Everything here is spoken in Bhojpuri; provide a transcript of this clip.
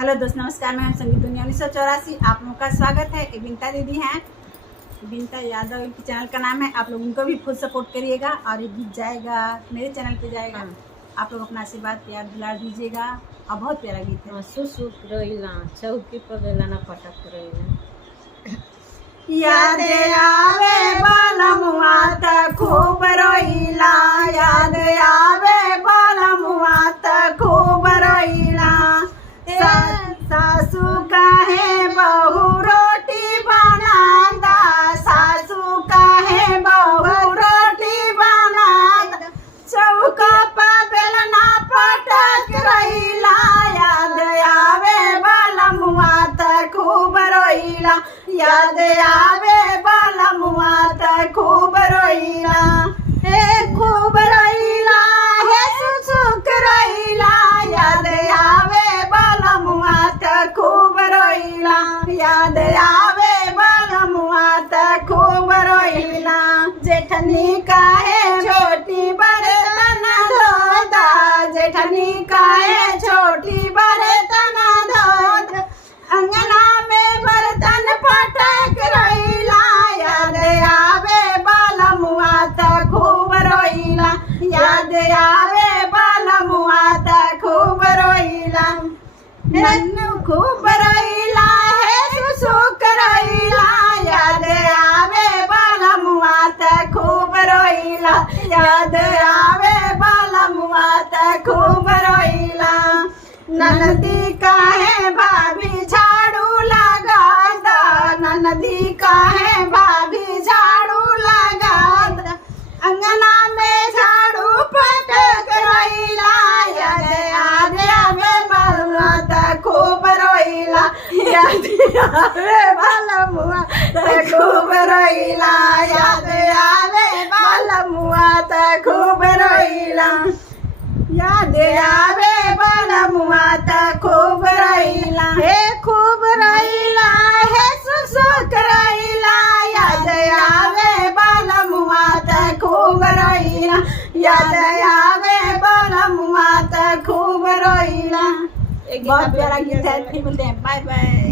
हेलो दोस्त, नमस्कार। मैं संगीत दुनिया 1984। आप लोगों का स्वागत है। एक बिनता दीदी हैं, बिनता यादव इनके चैनल का नाम है। आप लोग उनको भी फुल सपोर्ट करिएगा और ये गीत जाएगा मेरे चैनल पे जाएगा। आप लोग अपना आशीर्वाद प्यार दुलार दीजिएगा और बहुत प्यारा गीत है। सुसुक रोइला चौकी पर बेला ना पटक रोइला याद आवे बालमुआ त खूब रोइला, याद आवे बालमुआ त खूब रोइला। सासू काहे बहू रोटी बनांदा, सासू काहे बहू रोटी बनांदा, चौका पे बेलना पटक रहिला। याद आवे बालमुआ त खूब रोइला, याद आवे बालमुआ त खूब रोइला। हे खूब रोइला, हे सुसुक रोइला, याद आवे बालमुआ त खूब रोइला, याद आवे बालमुआ त खूब रोइला। जेठनी काहे छोटी बर्तन धोता, जेठनी काहे छोटी बर्तन धोता, अंगना में बर्तन पटक रोइला। याद आवे बालमुआ त खूब रोइला, याद आवे बालमुआ त खूब रोइला। नन्नू खूब रोइला, हे सुसुक रोइला, याद आवे बालमुआ त खूब रोइला, याद आवे बालमुआ त खूब रोइला। ननदी काहे भाभी झाड़ू लगाता, ननदी काहे भाभी झाड़ू लगाता, अंगना में झाड़ू पटक रोइला। याद आवे बालमुआ त खूब रोइला, याद आवे बालमुआ त खूब रोइला, याद आवे बालमुआ त खूब रोइला, याद आवे बालमुआ त खूब रोइला। हे खूब रोइला, हे सुसुक रोइला, याद आवे बालमुआ त खूब रोइला, याद आवे बालमुआ त खूब रोइला। बहुत प्यारा गीत है। फिर मिलते हैं। Bye by.